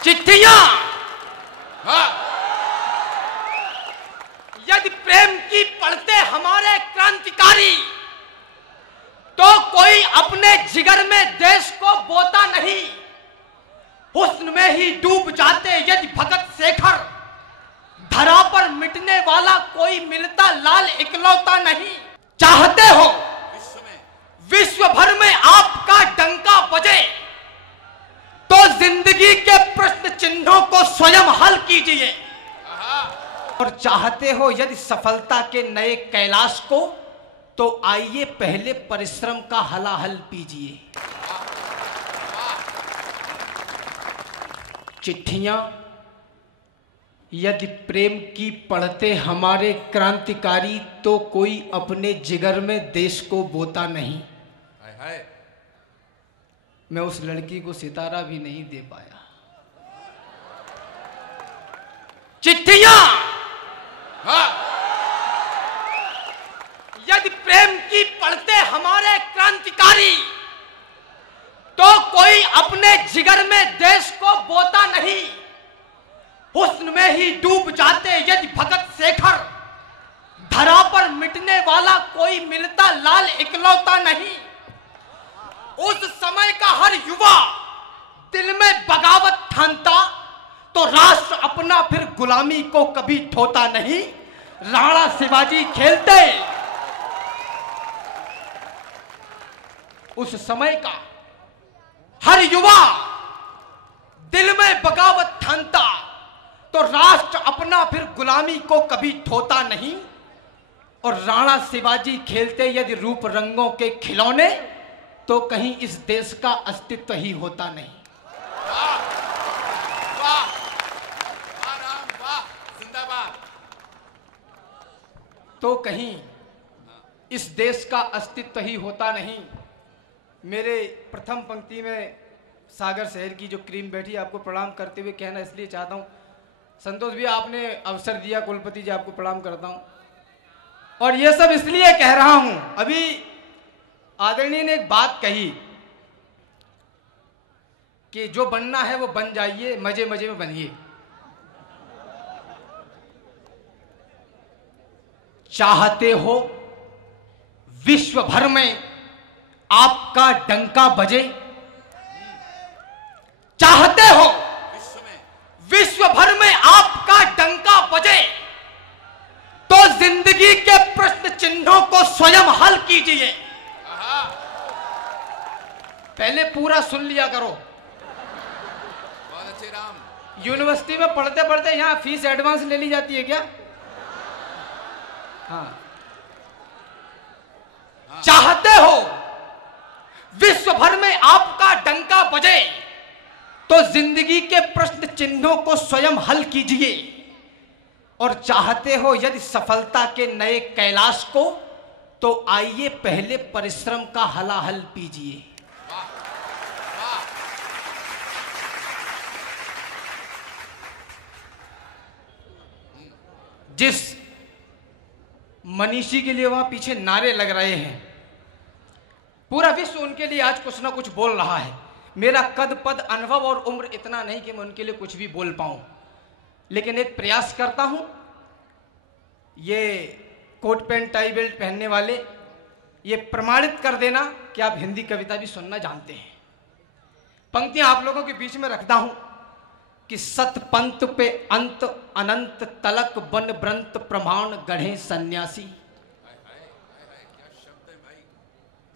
चिट्ठियां यदि प्रेम की पढ़ते हमारे क्रांतिकारी, तो कोई अपने जिगर में देश को बोता नहीं। हुस्न में ही डूब जाते यदि भगत शेखर, धरा पर मिटने वाला कोई मिलता लाल इकलौता नहीं। चाहते हो विश्व भर में आपका डंका बजे, तो जिंदगी के प्रश्न चिन्हों को स्वयं हल कीजिए। और चाहते हो यदि सफलता के नए कैलाश को, तो आइए पहले परिश्रम का हलाहल पीजिए। चिट्ठियां यदि प्रेम की पढ़ते हमारे क्रांतिकारी, तो कोई अपने जिगर में देश को बोता नहीं। मैं उस लड़की को सितारा भी नहीं दे पाया। चिट्ठियां यदि प्रेम की पढ़ते हमारे क्रांतिकारी, तो कोई अपने जिगर में देश को बोता नहीं। हुस्न में ही डूब जाते यदि भगत शेखर, धरा पर मिटने वाला कोई मिलता लाल इकलौता नहीं। उस समय का हर युवा दिल में बगावत ठानता, तो राष्ट्र अपना फिर गुलामी को कभी ढोता नहीं। राणा शिवाजी खेलते उस समय का हर युवा दिल में बगावत ठानता, तो राष्ट्र अपना फिर गुलामी को कभी ढोता नहीं। और राणा शिवाजी खेलते यदि रूप रंगों के खिलौने, तो कहीं इस देश का अस्तित्व ही होता नहीं। वाह वाह वाह, जिंदाबाद। तो कहीं इस देश का अस्तित्व ही होता नहीं। मेरे प्रथम पंक्ति में सागर शहर की जो क्रीम बैठी, आपको प्रणाम करते हुए कहना इसलिए चाहता हूँ, संतोष भी आपने अवसर दिया, कुलपति जी आपको प्रणाम करता हूँ। और ये सब इसलिए कह रहा हूँ, अभी आदरणीय ने एक बात कही कि जो बनना है वो बन जाइए, मजे मजे में बनिए। चाहते हो विश्व भर में आपका डंका बजे, चाहते हो विश्व भर में आपका डंका बजे, तो जिंदगी के प्रश्न चिन्हों को स्वयं हल कीजिए। पहले पूरा सुन लिया करो। बहुत अच्छे राम। यूनिवर्सिटी में पढ़ते पढ़ते यहाँ फीस एडवांस ले ली जाती है क्या? हाँ। चाहते हो विश्व भर में आपका डंका बजे, तो जिंदगी के प्रश्न चिन्हों को स्वयं हल कीजिए। और चाहते हो यदि सफलता के नए कैलाश को, तो आइए पहले परिश्रम का हलाहल पीजिए। जिस मनीषी के लिए वहां पीछे नारे लग रहे हैं, पूरा विश्व उनके लिए आज कुछ ना कुछ बोल रहा है। मेरा कद पद अनुभव और उम्र इतना नहीं कि मैं उनके लिए कुछ भी बोल पाऊं, लेकिन एक प्रयास करता हूं। ये कोट पैंट टाई बेल्ट पहनने वाले ये प्रमाणित कर देना कि आप हिंदी कविता भी सुनना जानते हैं। पंक्तियां आप लोगों के बीच में रखता हूं कि सत पंथ पे अंत अनंत तलक बन ब्रंत प्रमाण गढ़े सन्यासी।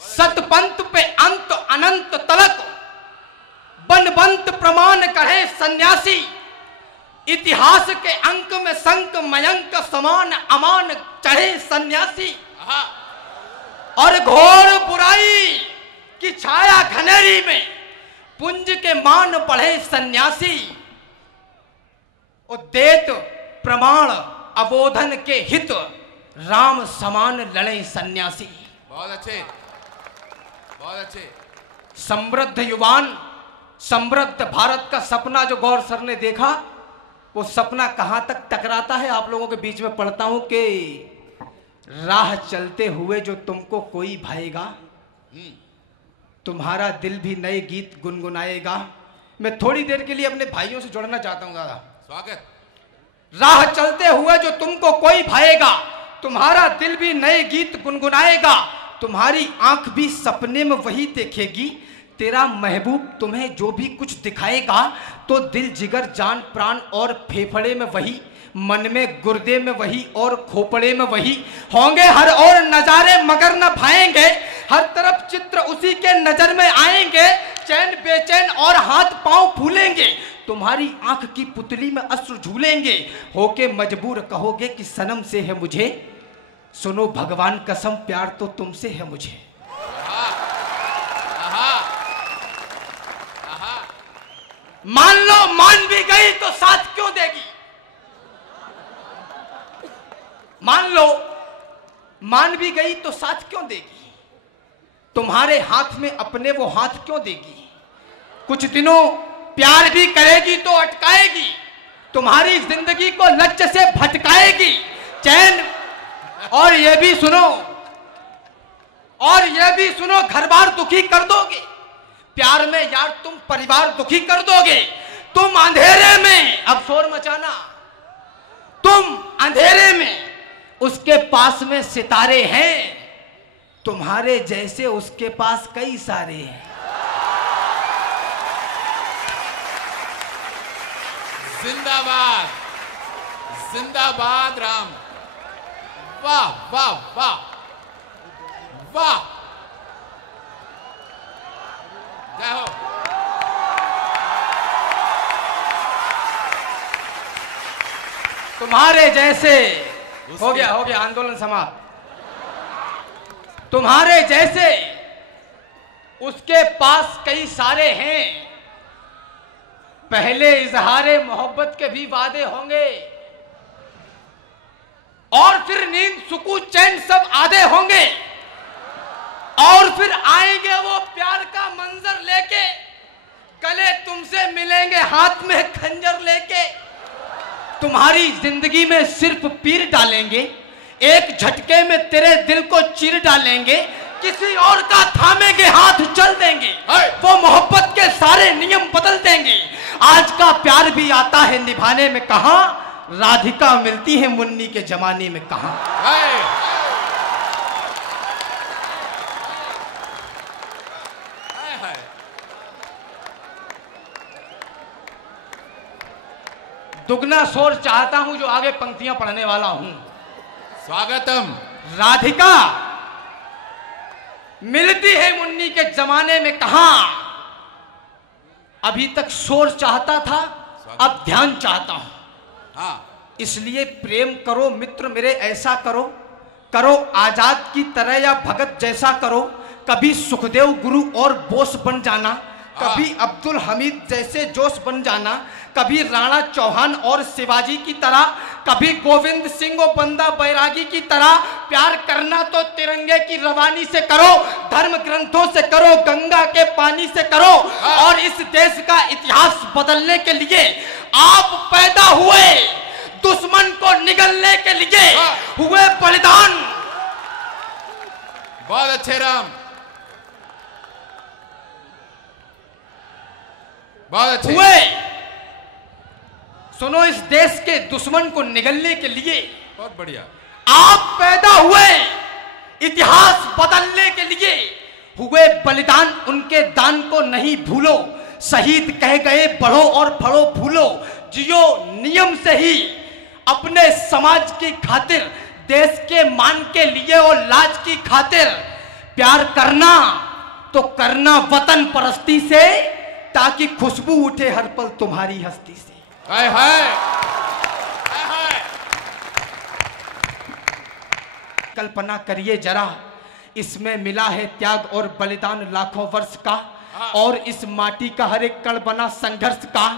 सत पंथ पे अंत अनंत तलक बन बंत प्रमाण गढ़े सन्यासी। इतिहास के अंक में संक मयंक समान अमान चढ़े सन्यासी। और घोर बुराई की छाया घनेरी में पुंज के मान बढ़े सन्यासी। देत प्रमाण अबोधन के हित राम समान लड़े सन्यासी। बहुत अच्छे, बहुत अच्छे। समृद्ध युवान समृद्ध भारत का सपना जो गौर सर ने देखा, वो सपना कहां तक टकराता है आप लोगों के बीच में पढ़ता हूं कि राह चलते हुए जो तुमको कोई भाएगा, तुम्हारा दिल भी नए गीत गुनगुनाएगा। मैं थोड़ी देर के लिए अपने भाइयों से जुड़ना चाहता हूं दादा। स्वागत। राह चलते हुए जो तुमको कोई भाएगा, तुम्हारा दिल भी नए गीत गुनगुनाएगा, तुम्हारी आंख भी सपने में वही देखेगी, तेरा महबूब तुम्हें जो भी कुछ दिखाएगा, तो दिल जिगर जान प्राण और फेफड़े में वही, मन में गुर्दे में वही और खोपड़े में वही, होंगे हर और नजारे मगर न भाएंगे, हर तरफ चित्र उसी के नजर में आएंगे, चैन बेचैन और हाथ पांव फूलेंगे, तुम्हारी आंख की पुतली में अश्रु झूलेंगे, होके मजबूर कहोगे कि सनम से है मुझे, सुनो भगवान कसम प्यार तो तुमसे है मुझे। मान लो मान भी गई तो साथ क्यों देगी, मान लो मान भी गई तो साथ क्यों देगी, तुम्हारे हाथ में अपने वो हाथ क्यों देगी, कुछ दिनों प्यार भी करेगी तो अटकाएगी, तुम्हारी जिंदगी को लक्ष्य से भटकाएगी, चैन और ये भी सुनो घर बार दुखी कर दोगे, प्यार में यार तुम परिवार दुखी कर दोगे, तुम अंधेरे में, अब शोर मचाना, तुम अंधेरे में उसके पास में सितारे हैं, तुम्हारे जैसे उसके पास कई सारे हैं। जिंदाबाद, जिंदाबाद राम, वाह वाह वाह वाह, जय हो। तुम्हारे जैसे हो गया आंदोलन समाप्त, तुम्हारे जैसे उसके पास कई सारे हैं, पहले इजहारे मोहब्बत के भी वादे होंगे, और फिर नींद सुकून चैन सब आधे होंगे, और फिर आएंगे वो प्यार का मंजर लेके, गले तुमसे मिलेंगे हाथ में खंजर लेके, तुम्हारी जिंदगी में सिर्फ पीर डालेंगे, एक झटके में तेरे दिल को चीर डालेंगे, किसी और का थामेंगे हाथ चल देंगे, वो मोहब्बत के सारे नियम बदल देंगे, आज का प्यार भी आता है निभाने में कहां, राधिका मिलती है मुन्नी के जमाने में कहां। दुगना शोर चाहता हूं जो आगे पंक्तियां पढ़ने वाला हूं। स्वागतम। राधिका मिलती है मुन्नी के जमाने में कहां, अभी तक शोर चाहता था अब ध्यान चाहता हूं। हाँ। इसलिए प्रेम करो मित्र मेरे ऐसा करो, करो आजाद की तरह या भगत जैसा करो, कभी सुखदेव गुरु और बोस बन जाना, कभी अब्दुल हमीद जैसे जोश बन जाना, कभी राणा चौहान और शिवाजी की तरह, कभी गोविंद सिंह और बंदा बैरागी की तरह, प्यार करना तो तिरंगे की रवानी से करो, धर्म ग्रंथों से करो, गंगा के पानी से करो, और इस देश का इतिहास बदलने के लिए आप पैदा हुए, दुश्मन को निगलने के लिए हुए बलिदान। बहुत अच्छे राम, बहुत अच्छे हुए, सुनो, इस देश के दुश्मन को निगलने के लिए बहुत बढ़िया आप पैदा हुए, इतिहास बदलने के लिए हुए बलिदान, उनके दान को नहीं भूलो, शहीद कह गए बढ़ो और फड़ो फूलो, जियो नियम से ही अपने समाज की खातिर, देश के मान के लिए और लाज की खातिर, प्यार करना तो करना वतन परस्ती से, ताकि खुशबू उठे हर पल तुम्हारी हस्ती से। हाय हाय कल्पना करिए जरा, इसमें मिला है त्याग और बलिदान लाखों वर्ष का, और इस माटी का हर एक कण बना संघर्ष का,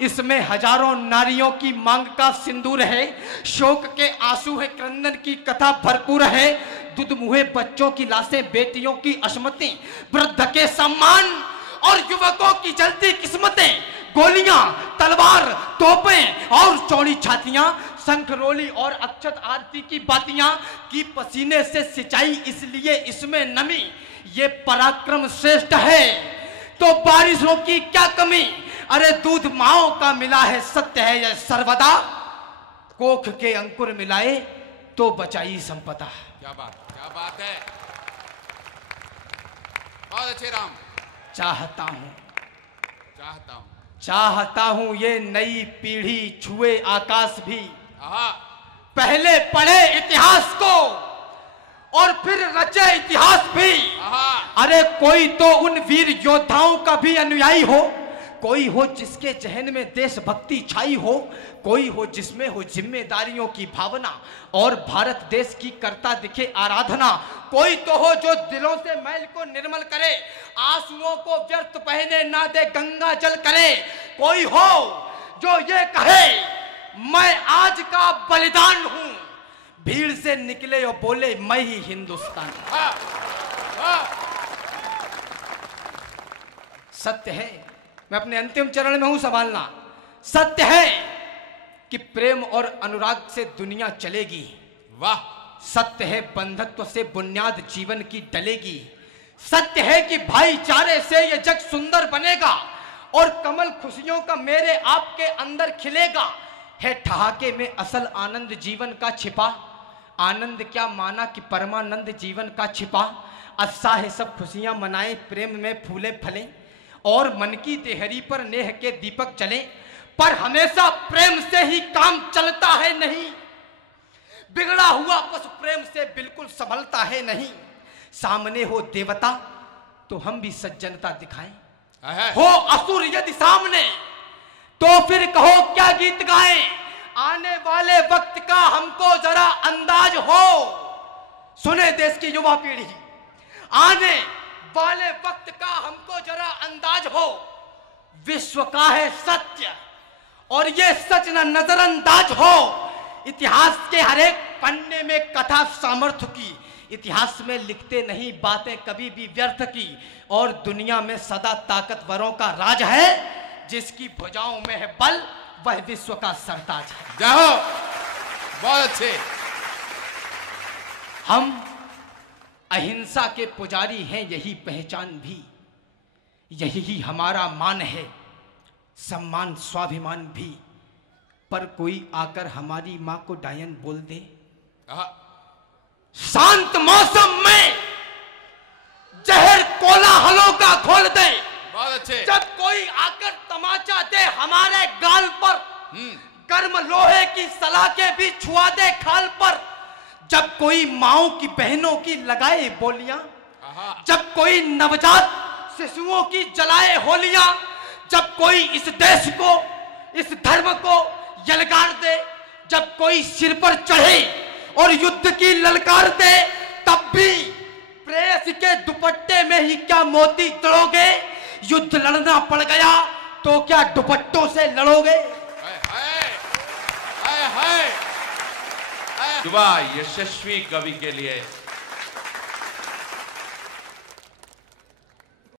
इसमें हजारों नारियों की मांग का सिंदूर है, शोक के आंसू है, क्रंदन की कथा भरपूर है, दूध मुहे बच्चों की लाशें, बेटियों की अश्मतें, वृद्ध के सम्मान और युवकों की जलती किस्मतें, गोलियां, तलवार, तोपें और चौड़ी छातियां, शंखरोली और अक्षत आरती की बातियां, की पसीने से सिंचाई इसलिए इसमें नमी, ये पराक्रम श्रेष्ठ है तो बारिशों की क्या कमी, अरे दूध माओ का मिला है, सत्य है यह सर्वदा, कोख के अंकुर मिलाए तो बचाई संपदा। क्या बात है, बहुत अच्छे राम। चाहता हूं ये नई पीढ़ी छुए आकाश भी, आहा, पहले पढ़े इतिहास को और फिर रचे इतिहास भी। आहा, अरे कोई तो उन वीर योद्धाओं का भी अनुयायी हो, कोई हो जिसके जहन में देशभक्ति छाई हो, कोई हो जिसमें हो जिम्मेदारियों की भावना और भारत देश की करता दिखे आराधना, कोई तो हो जो दिलों से मैल को निर्मल करे, आंसुओं को व्यर्थ पहने ना दे गंगा जल करे, कोई हो जो ये कहे मैं आज का बलिदान हूं, भीड़ से निकले और बोले मैं ही हिंदुस्तान। सत्य है, मैं अपने अंतिम चरण में हूं संभालना, सत्य है कि प्रेम और अनुराग से दुनिया चलेगी। वाह, सत्य है बंधुत्व से बुनियाद जीवन की डलेगी। सत्य है कि भाईचारे से यह जग सुंदर बनेगा और कमल खुशियों का मेरे आपके अंदर खिलेगा। है ठहाके में असल आनंद जीवन का छिपा, आनंद क्या माना कि परमानंद जीवन का छिपा। अच्छा है सब खुशियां मनाएं, प्रेम में फूले फले और मन की देहरी पर नेह के दीपक चले, पर हमेशा प्रेम से ही काम चलता है नहीं, बिगड़ा हुआ पशु प्रेम से बिल्कुल संभलता है नहीं। सामने हो देवता तो हम भी सज्जनता दिखाएं, हो असुर यदि सामने तो फिर कहो क्या गीत गाएं। आने वाले वक्त का हमको जरा अंदाज हो, सुने देश की युवा पीढ़ी, आने वाले वक्त का हमको जरा अंदाज हो। विश्व का है सत्य और ये सच न नजरअंदाज हो। इतिहास के हर एक पन्ने में कथा सामर्थ्य की, इतिहास में लिखते नहीं बातें कभी भी व्यर्थ की, और दुनिया में सदा ताकतवरों का राज है, जिसकी भुजाओं में है बल वह विश्व का सरताज है। जाओ, बहुत अच्छे। हम अहिंसा के पुजारी हैं, यही पहचान भी, यही हमारा मान है, सम्मान स्वाभिमान भी। पर कोई आकर हमारी मां को डायन बोल दे, शांत मौसम में जहर कोलाहलों का खोल दे। बहुत अच्छे। जब कोई आकर तमाचा दे हमारे गाल पर, गर्म लोहे की सलाखें भी छुआ दे खाल पर, जब कोई माओं की बहनों की लगाए बोलियां, जब कोई नवजात शिशुओं की जलाए होलियां, जब कोई इस देश को इस धर्म को यलगार दे, जब कोई सिर पर चढ़े और युद्ध की ललकार दे, तब भी प्रेस के दुपट्टे में ही क्या मोती तोड़ोगे। युद्ध लड़ना पड़ गया तो क्या दुपट्टों से लड़ोगे। युवा यशस्वी कवि के लिए